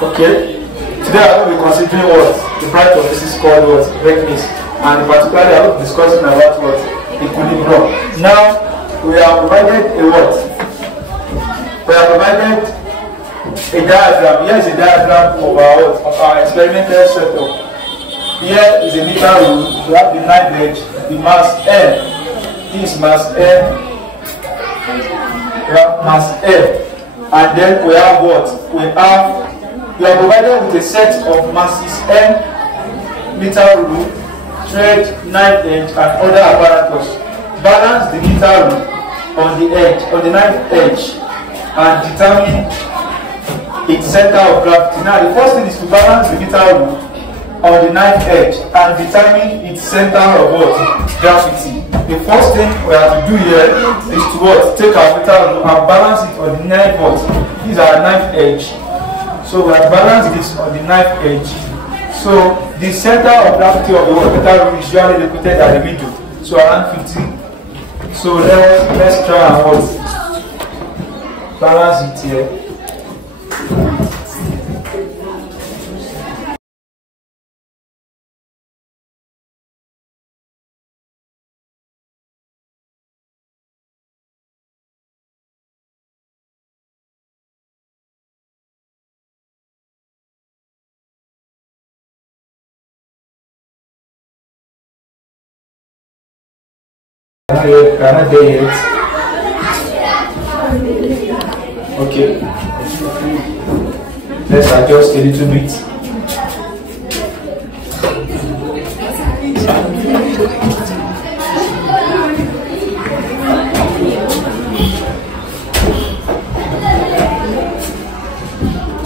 Okay. Today I will be considering what the branch of this is called what breakness, and particularly I will be discussing about what equilibrium. Now we have provided a what? We have provided a diagram. Here is a diagram of our experimental setup. Here is a meter rule. We have the knife edge, the mass M. This mass M. We have mass M. And then we have what? We are provided with a set of masses M, meter rule, thread, knife edge, and other apparatus. Balance the meter rule on the edge, on the knife edge, and determine its center of gravity. Now, the first thing is to balance the meter rule on the knife edge and determine its center of what? Gravity. The first thing we have to do here is to what? Take our meter rule and balance it on the knife edge. These are knife edge. So we have balanced this on the knife edge. So the center of gravity of the meter rule is usually located at the middle. So around 50. So let's try and what? Balance it here. Cannot get it. Okay. Let's adjust a little bit.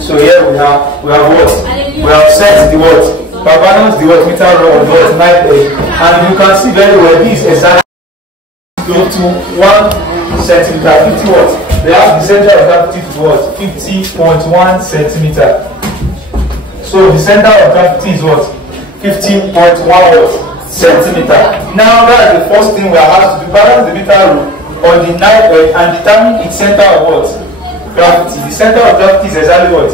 So here we have what? We have set the what? We have balanced the what meter rule on the what knife edge, and you can see very well this is exactly to 1 centimeter, 50 what? They have the center of gravity to what? 50.1 centimeter. So the center of gravity is what? 50.1 centimeter. Now that is the first thing we have to do. Balance the meter rule on the knife edge and determine its center of what? Gravity. The center of gravity is exactly what?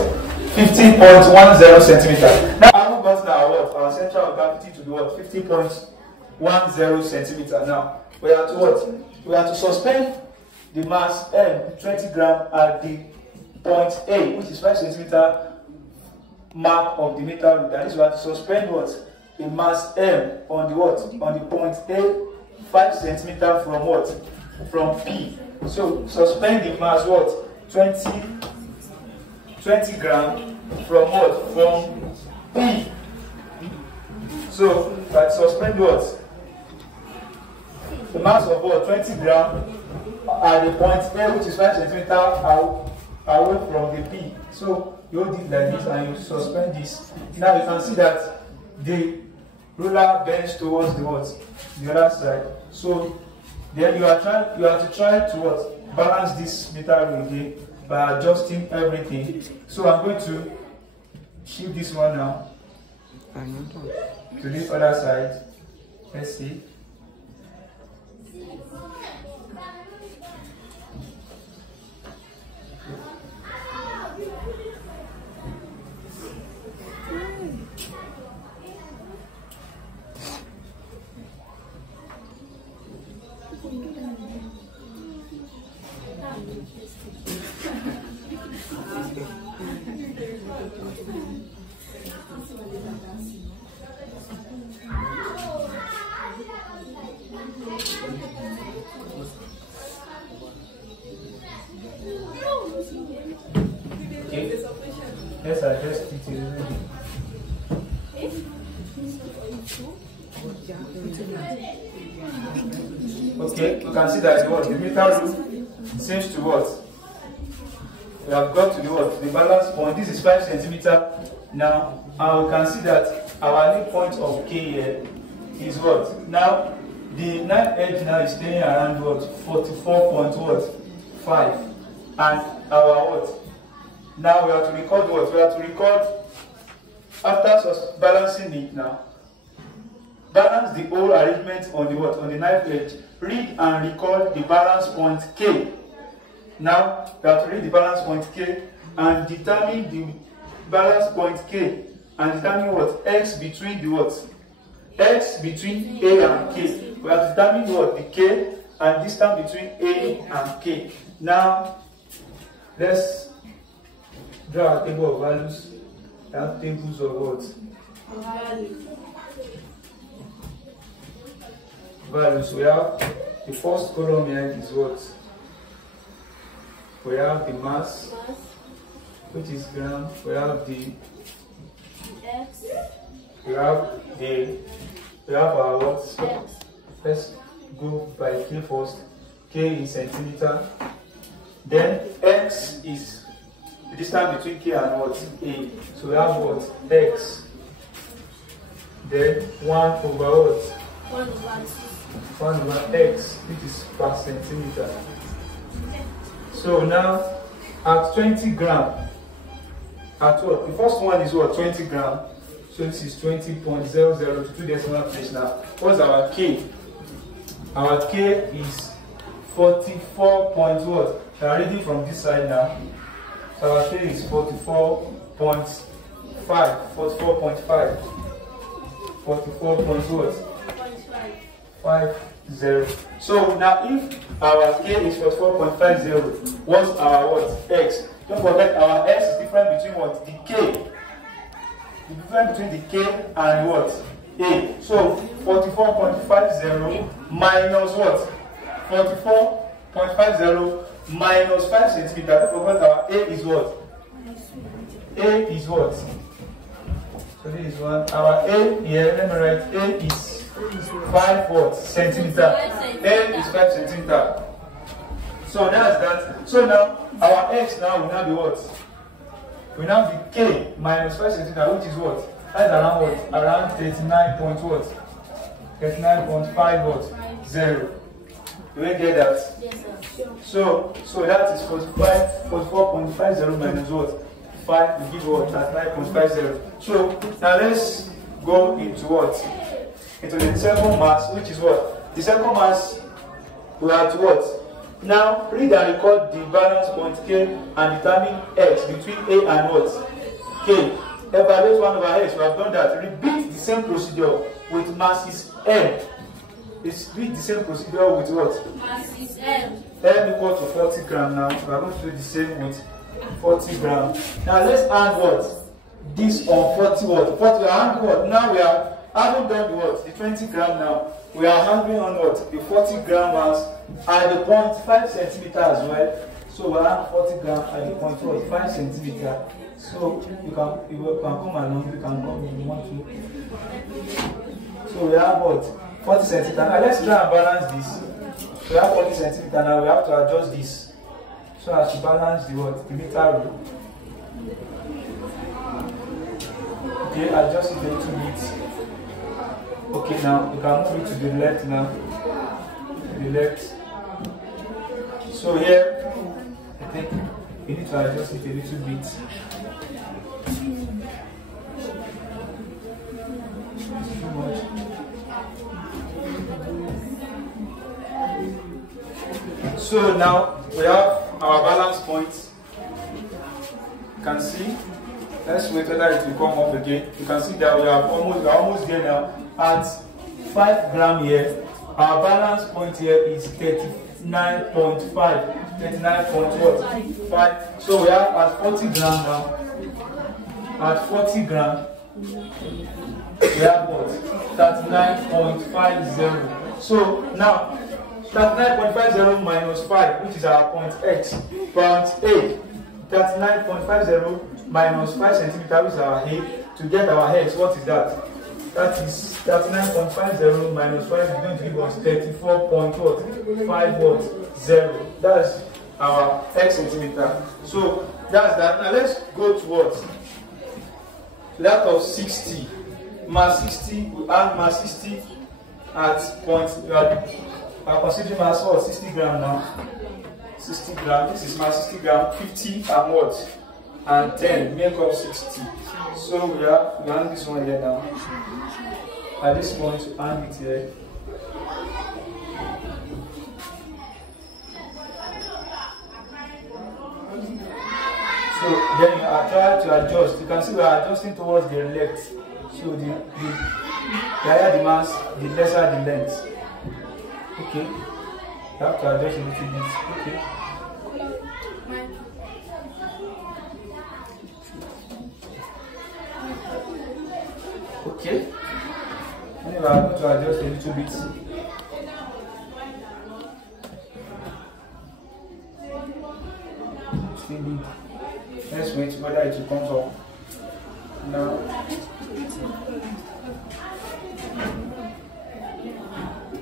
15.10 centimeter. Now I have got our center of gravity to be what? 50.10 centimeter. Now we have to what? We have to suspend the mass M, 20 gram, at the point A, which is 5 centimeter mark of the meter rule. That is, we have to suspend what? The mass M on the what? On the point A, 5 centimeter from what? From P. So suspend the mass what? 20 gram from what? From P. So we have to suspend what? The mass of what? 20 gram at the point A, which is 5 centimeter away from the P. So you hold it like this and you suspend this. Now you can see that the ruler bends towards the what? The other side. So then you have to try to what? Balance this meter rule again by adjusting everything. So I'm going to shift this one now to the other side. Let's see. Yes, I just did it. Okay, you can see that what? The meter rule seems to what? We have got to the what? The balance point. This is 5 centimeter now, and we can see that our new point of K here is what? Now, the knife edge now is staying around what? 44.5, and our what? Now we have to record what? We have to record after balancing it now. Balance the whole arrangement on the what? On the knife edge. Read and record the balance point K. Now we have to read the balance point K and determine balance point K and determine what? X between the what? X between A and K. We have determined what? The K and distance between A and K. Now, let's draw a table of values. We have tables of what? Values. We have the first column here is what? We have the mass, which is gram. We have the X. we have our what? X. Let's go by K first. K in centimeter. Then X is the distance between K and what? A. So we have what? X. Then 1 over what? 1 over 6. 1 over X, which is per centimeter. So now, at 20 gram, at what? The first one is what? 20 gram. So this is 20.00 to 2 decimal place now. What's our K? Our K is 44 point what? We are reading from this side now. So our K is 44.5. 44.5. 44 point what? 50. So now if our K is 44.50, what's our what? X. Don't forget our X is different between what? The K. The difference between the K and what? A. So 44.50 minus what? 44.50 minus 5 centimeters. Don't forget our A is what? A is what? So this is one. Our A here, let me write A is 5 what? Centimeter. A is 5 centimeter. So that's that. So now our X now will now be what? We now be K minus 5 centimeter, which is what? That's around what? Around 39 point what? 39.5 what? 0. Do we get that? Yes, sir. So that is 44.50 minus what? 5 will give what? 39.50. So now let's go into what? Into the second mass, which is what? The second mass we are at what? Now read and record the balance point K and determine X between A and what? K. Evaluate 1 over X. We have done that. Repeat the same procedure with masses M. Repeat the same procedure with what? Masses M. M equal to 40 gram now. We are going to do the same with 40 gram. Now let's add what? This on 40 what? 40 we are adding what? Now we are having done the what? The 20 gram now. We are handling on what? The 40 gram mass at the point 5 centimeter as well. So we are 40 gram at the point what? 5 centimeter. So you can come along, you can come if you want to. So we have what? 40 centimeter. Now let's try and balance this. We have 40 centimeter now, we have to adjust this. So as to balance the what? The meter rule. Okay, adjust it a little bit. Okay, now you can move it to the left now. To the left. So here, I think you need to adjust it a little bit. It's too much. So now we have our balance point. You can see. Let's wait whether it will come up again. You can see that we are almost there now. At 5 gram here, our balance point here is 39.5. 39.5. So we are at 40 gram now. At 40 gram, we have what? 39.50. So now 39.50 minus 5, which is our point X. Point A. 39.50 minus 5 centimeter, which is our A. To get our X, what is that? That is 39.50 minus 5 is going to give us 34.50. That's our X centimeter. So that's that. Now let's go to what? That of 60. Mass 60, we add mass 60 at point. We are considering mass what? 60 gram now. 60 gram. This is mass 60 gram. 50 and what? And 10 make up 60. So we have this one here now. At this point, we hand it here. So then you are trying to adjust. You can see we are adjusting towards the left. So the higher the mass, the lesser the length. Okay. You have to adjust a little bit. Okay. Okay. Then we are going to adjust a little bit. Let's wait whether it will come up. Now,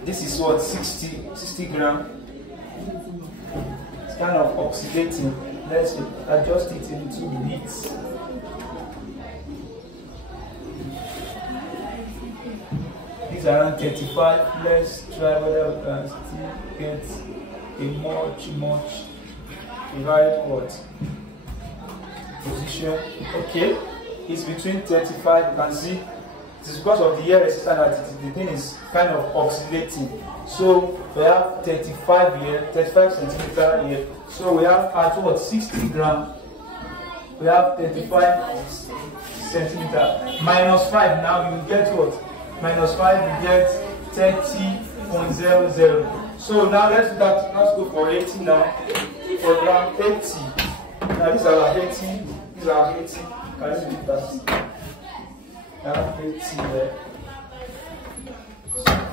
this is what 60 gram. It's kind of oxidating. Let's adjust it a little bit. It's around 35. Let's try whether we can still get a much right what position. Okay, it's between 35. You can see it's because of the air resistance that the thing is kind of oxidating. So we have 35 here, 35 centimeter here. So we have at what 60 gram. We have 35 centimeter minus 5. Now you get what? Minus 5, you get 30.00. So now let's go for 80 now. For gram 80. Now these are 80. These are 80. Can you read that? Now 80 there.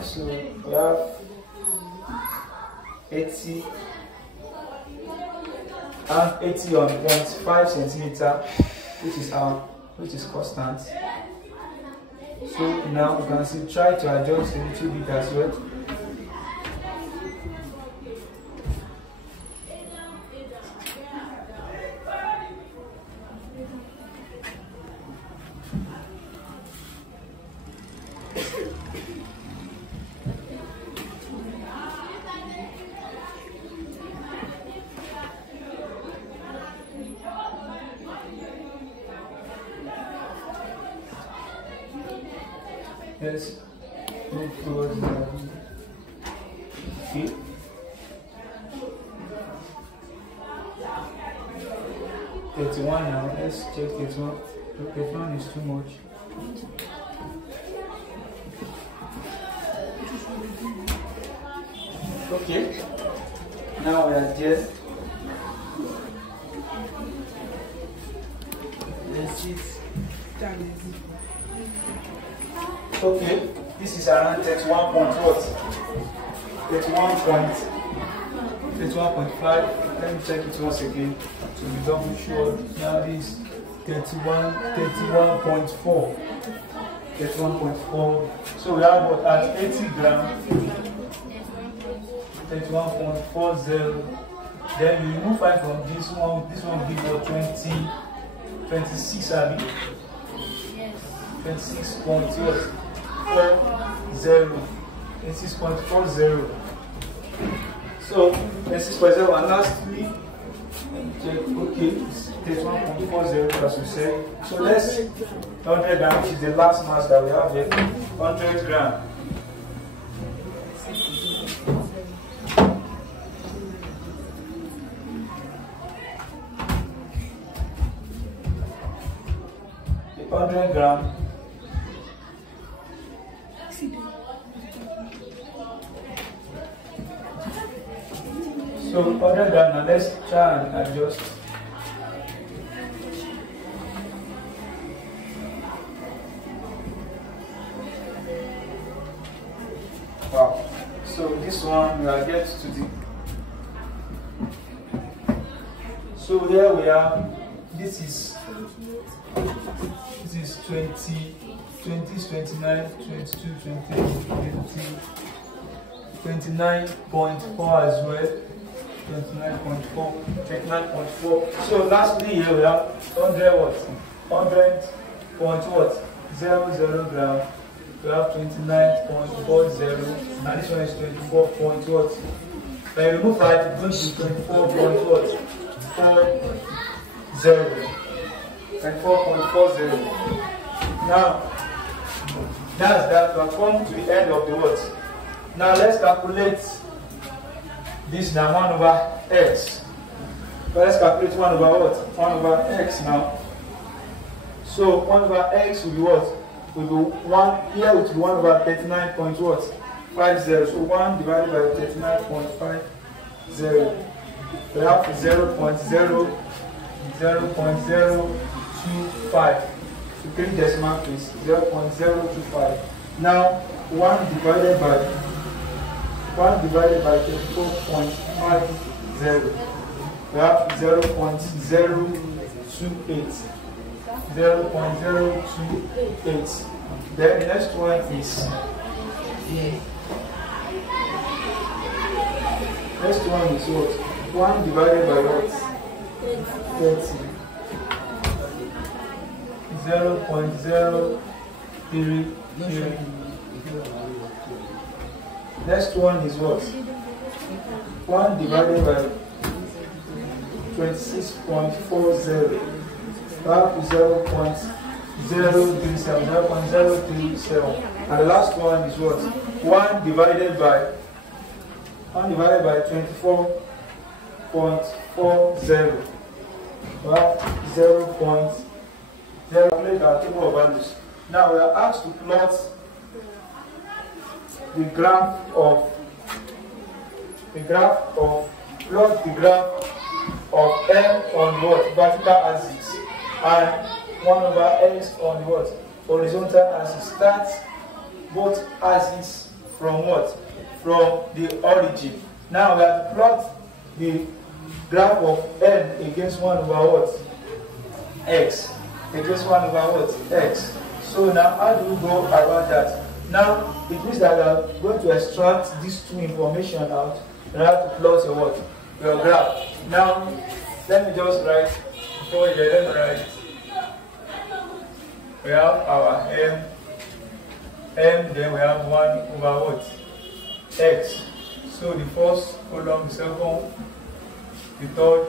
So we have 80 and 80 on 0.5 centimeter, which is constant. So now we can see try to adjust a little bit as well. Let's move towards the feet. $31 now. Let's check $31. $31 is too much. Okay. Now we are there. Let's see. Okay, this is around 31 point what? 31.5. Let me check it once again to be double sure. Now this 31.4. 31.4. So we have what at 80 gram. 31.40. Then you remove 5 from this one. This one will give you 26 abi. 26.40. 26.40. So 26.0 and lastly check. Okay, it's 31.40 as we said. So let's 100 gram, which is the last mass that we have here. 100 gram. The 100 gram. So 100 gram. Now let's try and adjust. Wow. So this one we are get to the. So here we are. This is 20, 29, 22, 29.4 as well. 29.4. So lastly here we have 100 watts. 100 point what? 00 gram. We have 29.40. And this one is 24 point what? When you remove 5, it goes to 24 point what? 40. 24.40. Now that's that. We have come to the end of the words. Now let's calculate this now 1 over x. let's calculate 1 over what? 1 over x now. So 1 over x will be what? Will be 1 here, which will be 1 over 39 point what? 50. So 1 divided by 39.50. We have 0.025. To take decimal place, 0.025. Now 1 divided by 34.50. We have 0.028. 0.028. Then the next one is what? 1 divided by what? 30. 0.033. Next one is what? 1 divided by 26.40. That is 0.037. And the last one is what? 1 divided by 24.40. Well, 0.0. Calculate our table of values. Now we are asked to plot the graph of m on what? Vertical axis, and 1 over x on what? Horizontal axis. Start both axes from what? From the origin. Now we have to plot the graph of m against 1 over what? X. Against 1 over what? X. So now how do we go about that? Now it means that we are going to extract these two information out in order to plot your what? Your graph. Now let me just write before you let me write. We have our m, then we have 1 over what? X. So the first column, the second, the third,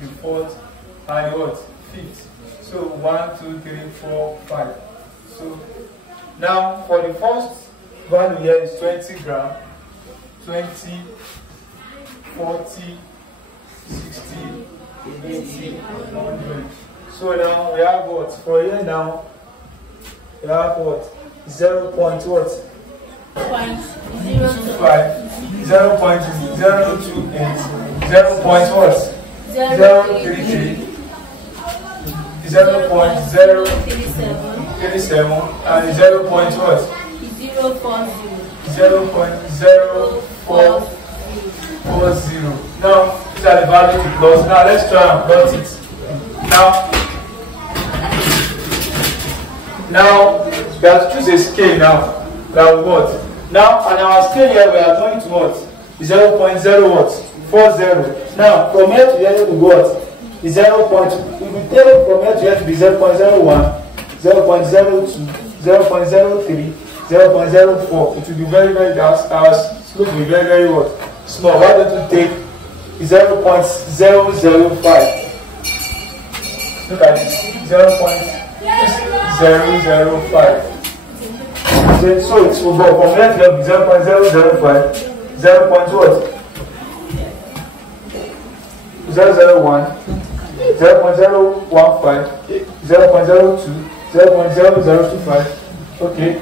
the fourth, and the what? Fifth. So 1, 2, 3, 4, 5. So now for the first value here is 20 gram, 20, 40, 60, 80, 100. So now we have what? For here now, we have what? 0. What? 0.025, 0.028, 0.033, 0.037, and 0.040. 0.040. Now, these are the values we plot. Now, let's try and plot it. Now, we have to choose a scale now. That will what? Now, on our scale here, we are going to what? 0.040. Now, from here to here, we go what? 0. If we take from here to here to be 0.01, 0.02, 0.03, 0.04, it will be very, very fast. Our slope will be very, very what? Small. Why don't we take 0.005? Look at this. 0.005. So it will go from here to here 0.005, 0. What? 0.001, 0.015, 0.02, 0.0025. Okay.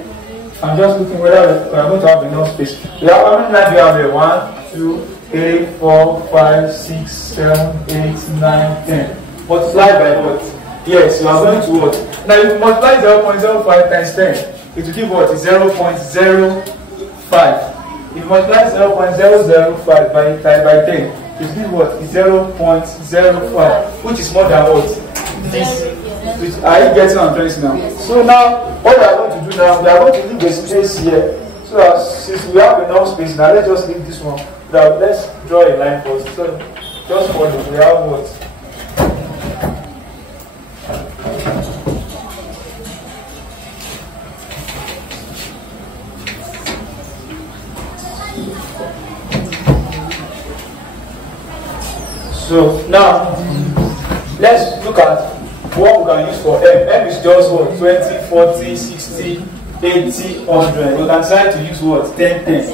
I'm just looking whether we are going to have enough space. We have, how many lines do you have here? 1, 2, 3, 4, 5, 6, 7, 8, 9, 10. Multiply by what? Yes, you are going to what? Now if you multiply 0.05 times 10, it will give what? 0.05. If you multiply 0.005 by 10, it will give what? 0.05, which is more than what? This. Are you getting what I'm trying to say now? Yes. So now, what we are going to do now, we are going to leave the space here. So since we have enough space now, let's just leave this one. Now let's draw a line first. So just follow. We have what? So now, let's look at what we can use for M. M is just what? 20, 40, 60, 80, 100. We can decide to use what? 10, 10.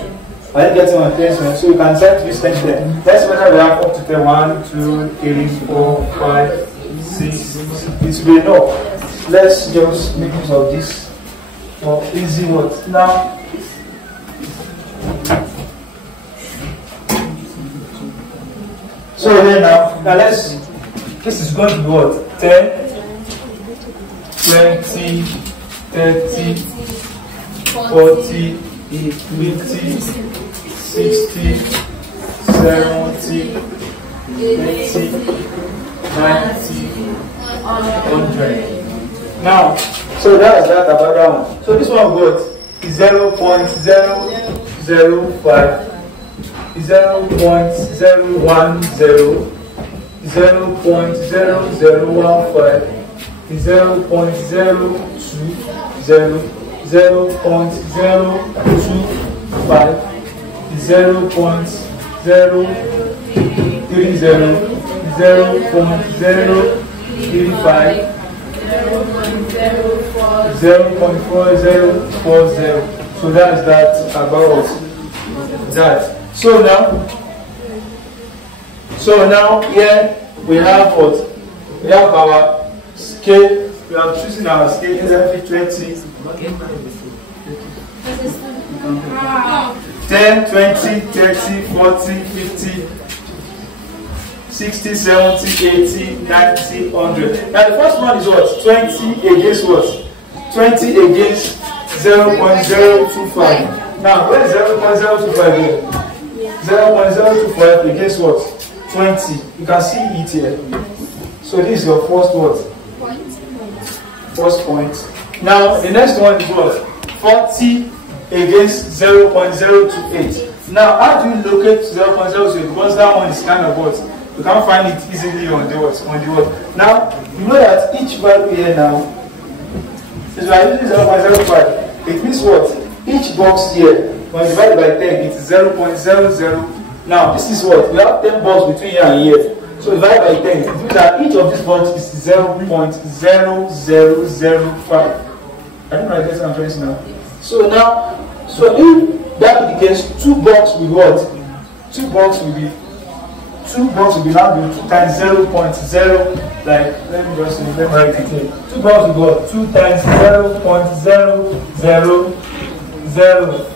Are you getting my place? So you can set this thing there. Let's measure we have up to 10. 1, 2, 3, 4, 5, 6. It will be enough. Let's just make use of this for easy work. Now, so here now let's, this is going to be what? 10, 20, 30, 40, 50, 60, 70, 80, 90, 100. Now, so that's that about that one. So this one got 0.005, 0.010, 0.0015, 0.020, 0.025, 0.030, 0.035, 0.4040. So that's that about that. So now here we have what? We have our scale. We are choosing our scale exactly 20. 10, 20, 30, 40, 50, 60, 70, 80, 90, 100. Now the first one is what? 20 against what? 20 against 0.025. Now where is 0.025 here? 0.025 against what? 20. You can see it here. So this is your first what? First point. Now the next one is what? 40 against 0.028. Now how do you locate 0.028? Because that one is kind of what? You can't find it easily on the what? Now you know that each value here now is by using 0.05. It means what? Each box here when divided by 10 it's 0.00. Now this is what? We have 10 boxes between here and here. So divided by 10, it means that each of these boxes is 0.0005. I don't know if that's what I'm trying now. So now, so if that be the case, 2 boxes will be what? 2 boxes will be now 2 times 0.0. Like let me write it here. 2 boxes will be what? 2 times 0.000.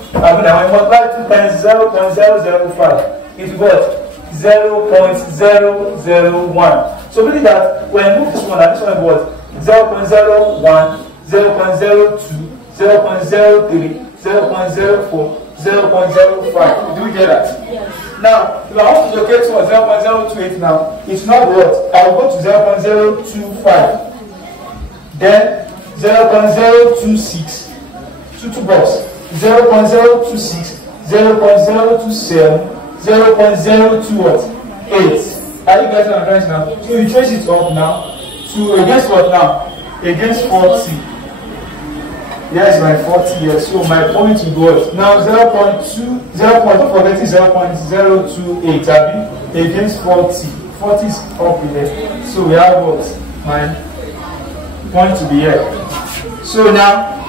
I mean, I multiply 2 times 0.005. It's what? 0.001. So meaning that when you move this one and this one what? 0.01, 0.02, 0.03, 0.04, 0.05. Do we get that? Yes. Now, if I want to locate one 0.028 now, it's not what? I will go to 0.025. Then 0.026. Two boxes. 0.026, 0.027, 0.028. Are you getting what I'm trying now? So you trace it up now. So against what now? Against 40. Yes, my 40 years. So my point will go up. Now 0.2, don't forget 0.028. Against 40. 40 is up here. So we have what? My point to be here. So now,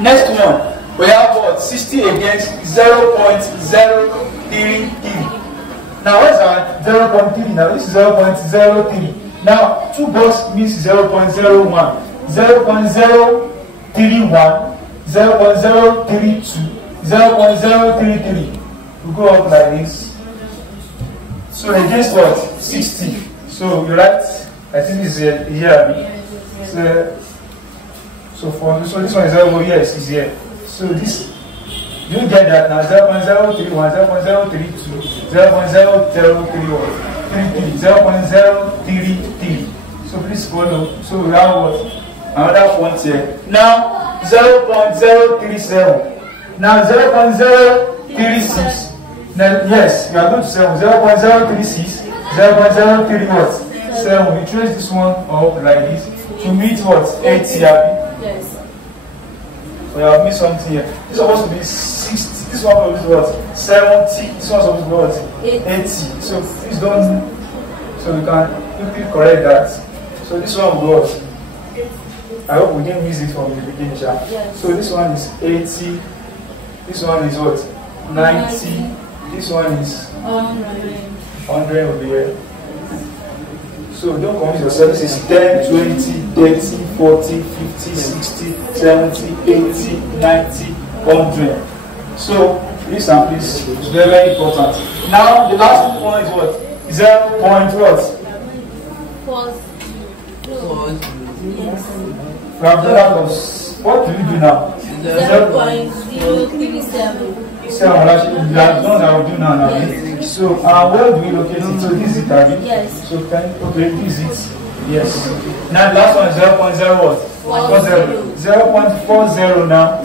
next one. We have what? 60 against 0.033. Now what is that? 0.3. Now this is 0.03. Now 2 boxes means 0.01. 0.031, 0.032, 0.033. We go up like this. So against what? 60. So you write, I think this is here. So for this one is over here, is here. So this, you get that now 0.031, 0.032, 0.031, 0.033. So please follow. So we have what? Another point here. Now 0.037. Now 0.036. Now yes, you are going to say 0.036, 0.03 what? 7. We trace this one up like this to meet what? 80. Yes. We have missed something here. This is supposed to be 60. This one will be what? 70. This one is supposed to be what? 80. So please don't. So we can quickly correct that. So this one will be what? I hope we didn't miss it from the beginning. Yes. So this one is 80. This one is what? 90. This one is 100 over here. So don't confuse yourself. This is 10, 20, 30, 40, 50, 60, 70, 80, 90, 100. So this and this is very, very important. Now the last one is what? 0 point what? From the what do you do now? 0.037. So that's the one I will do now. So where do we locate it? So this is it, Abby? Yes. So okay, this is it. Yes. Now the last one is 0.0 what? 0.40 now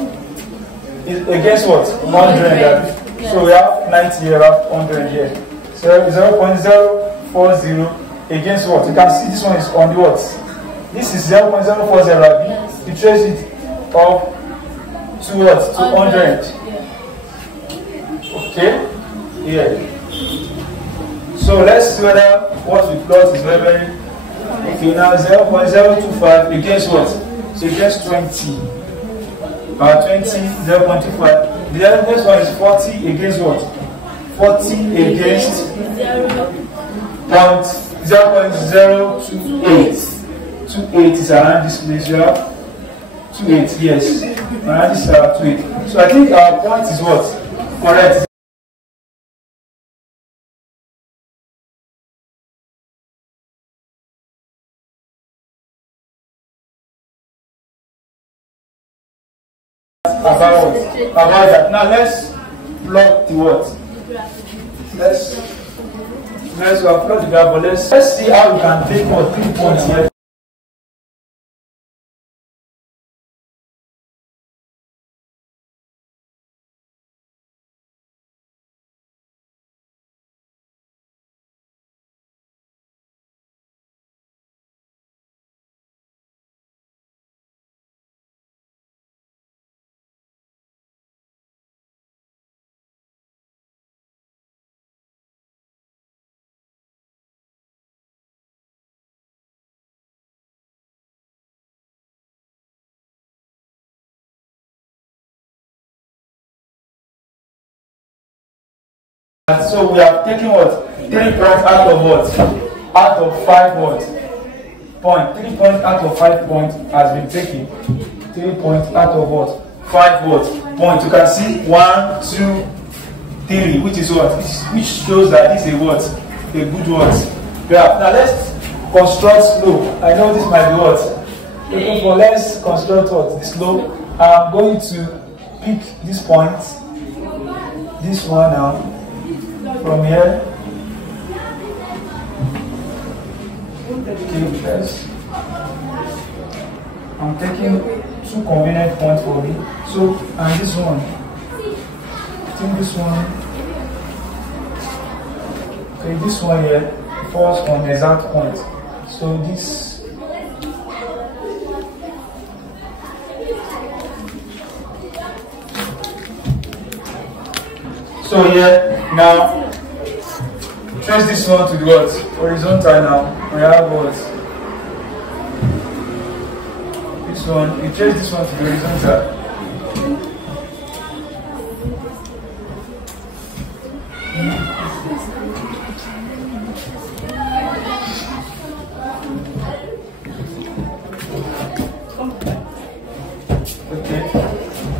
is against what? 100. Yes. So we have 90 here, we have 100 here. So 0.040 against what? You can see this one is on the what? This is 0.040, Abby. Yes. You trace it up to what? To 100. Okay? Yeah. So let's see whether what we plot is very, very okay. Now 0.025 against what? So against 20. 20, 0.25. The other one is 40 against what? 40 against 0.028. 28 is around this place here. 28, yes. Around this 28. So I think our point is what? Correct. About that. Now let's plot the what? Let's plot the graph, but let's see how we can take what 3 points here. So we have taken what? 3 points out of what? Out of 5 what? Point. 3 points out of 5 points has been taken. 3 points out of what? 5 what? Points. You can see 1, 2, 3, which is what? Which shows that this is a what? A good what? Graph. Now let's construct slope. I know this might be what? Looking for, let's construct what? The slope. I'm going to pick this point. This one now. From here, okay, first, I'm taking 2 convenient points for me. So, and this one, I think this one, okay, this one here falls on the exact point. So this, so here, now, trace this one to the what? Horizontal now. We have what? This one. We trace this one to the horizontal. Okay.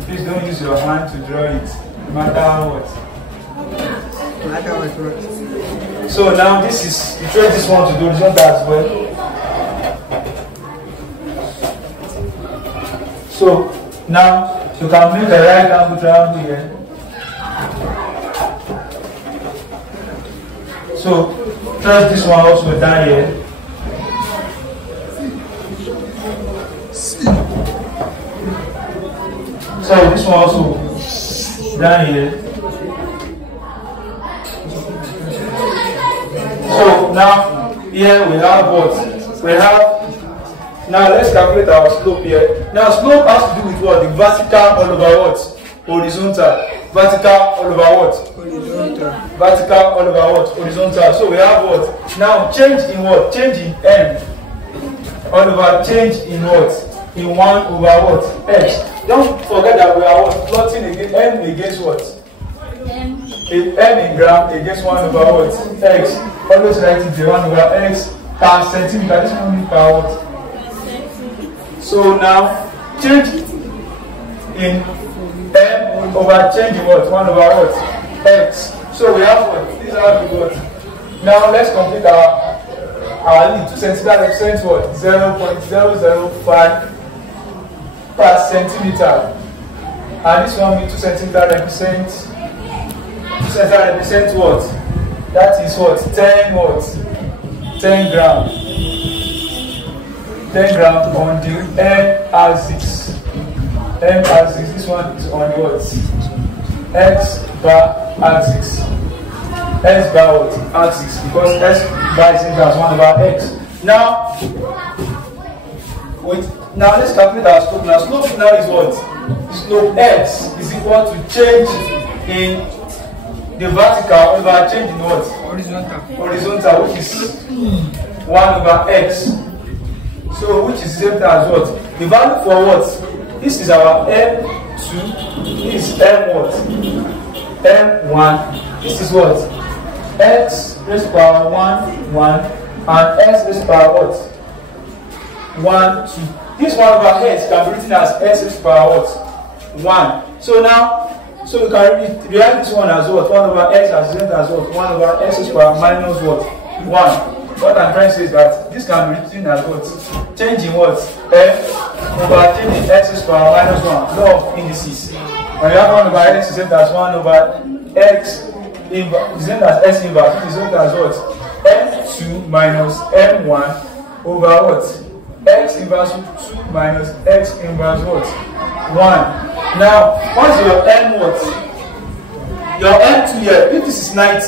Please don't use your hand to draw it, no matter what. So now this is, you trace this one to the horizontal as well. So now you can make a right angle triangle here. So trace this one also down here. So this one also down here. So now here we have what? We have, now let's calculate our slope here. Now slope has to do with what? The vertical all over what? Horizontal. Vertical all over what? Horizontal. Vertical all over what? Horizontal. So we have what? Now change in what? Change in m. All over change in what? In 1 over what? X. Don't forget that we are what? Plotting against m against what? M in gram against 1 over what? X. Always write it there, 1 over X per centimeter. This one per what? So now change in M over change in what? 1 over what? X. So we have what? This is how we got. Now let's complete our lead. 2 centimeter represents what? 0.005 per centimeter. And this one with 2 centimeter represents what? That is what? 10 what? 10 gram. 10 gram on the M axis. M axis. This one is on what? X bar axis. X bar what? Axis. Because X bar is equal to 1 over X. Now let's calculate our slope. Now slope now is what? Slope X is equal to change in the vertical over change in what? Horizontal, which is 1 over X. So which is the same as what? The value for what? This is our M2, this is M what? M1, this is what? X raised to power 1, 1, and X raised to power what? 1, 2. This 1 over X can be written as X raised to power what? 1. So now, so you can rewrite this one as what? 1 over X as what? 1 over X raised to power minus what? 1. What I'm trying to say is that this can be written as what? Changing what? F over changing X raised to power minus 1. Law of indices. When you have 1 over X is same as 1 over X inverse, is same as S inverse, which is same as what? M2 minus M1 over what? X inverse 2 minus X inverse what? 1. Now, what's your M what? Your M2 here, if this is 90,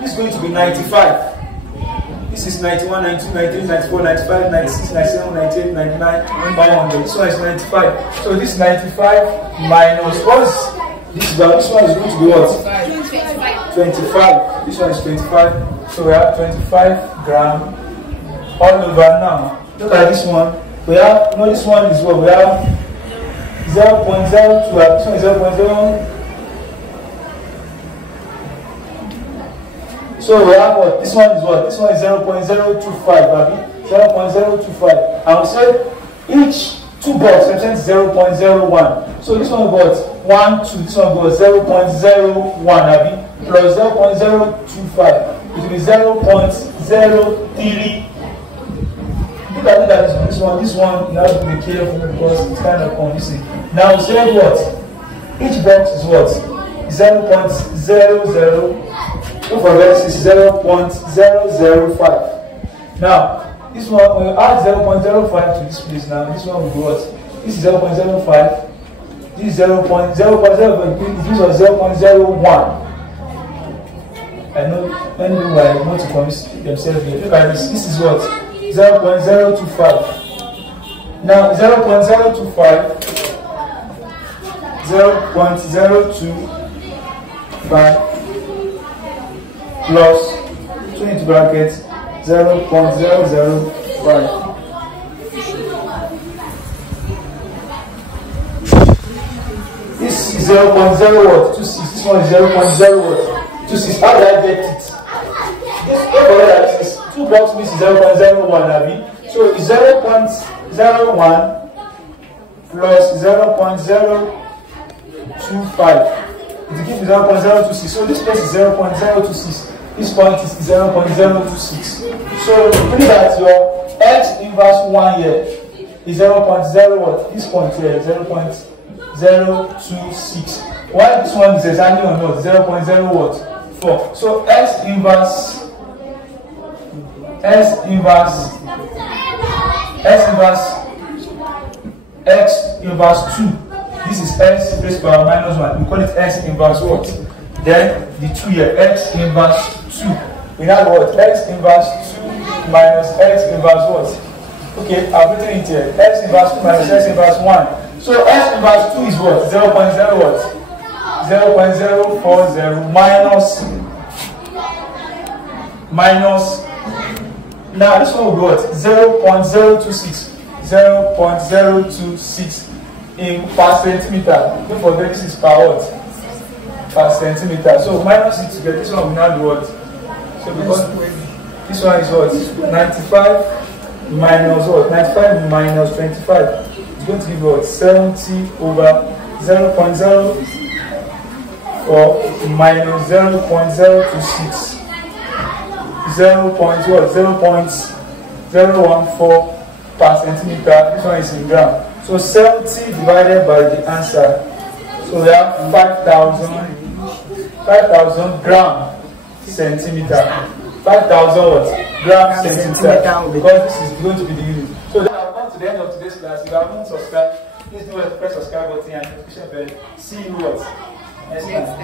this is going to be 95. This is 91, 92, 93, 94, 95, 96, 97, 98, 99, 100. This one is 95. So this is 95 minus what's this value? This one is going to be what? 25. This one is 25. So we have 25 gram all over now. Look at this one. We have, no, this one is what? We have 0.02. This one is 0.0. So we have what? This one is what? This one is 0.025, Abby. 0.025. And we said each 2 box represents 0.01. So this one got 1, 2. This one got 0.01, Abby. Plus 0.025. It will be 0.03. Look at this one. This one you have to be careful because it's kind of confusing. Now we say what? Each box is what? 0.00. Don't forget this is 0.005. Now this one we add 0.05 to this place. Now this one will be what? This is 0.05. This is 0.005. This was 0.01. I know many people want to convince themselves here. Look at this. This is what? 0.025. Now 0.025, 0.025 plus 2 into brackets 0.005. This is 0.026. This one is 0.026. How did I get it? This 2 box means 0.01, Abby. So it's 0.01 plus 0.025. It gives me 0.026. So this place is 0.026. This point is 0.026. So put that your X inverse 1 here is 0.0 what? This point here is 0.026. Why this one is exactly on what? 0.0 what? 4. So X inverse 2. This is X raised to power minus 1. We call it X inverse what? Then the 2 here, X inverse 2. We have what? X inverse 2 minus X inverse what? Okay, I've written it here. X inverse 2 minus X inverse 1. So X inverse 2 is what? 0.0 what? 0.040 minus. Now this one will be what? 0.026. 0.026 in per centimeter. Don't forget this is per what? per centimeter. So minus it together. This one will now do what? So because this one is what? 95 minus what? 95 minus 25. It's going to give you what? 70 over 0.0 or minus 0.026. 0.014 per centimeter. This one is in gram. So 70 divided by the answer. So we have 5,000 gram centimeter. 5,000 what? Gram centimeter. Because this is going to be the unit. So then I've come to the end of today's class. If you haven't subscribed, please do press subscribe button and notification bell. See you what? Next time.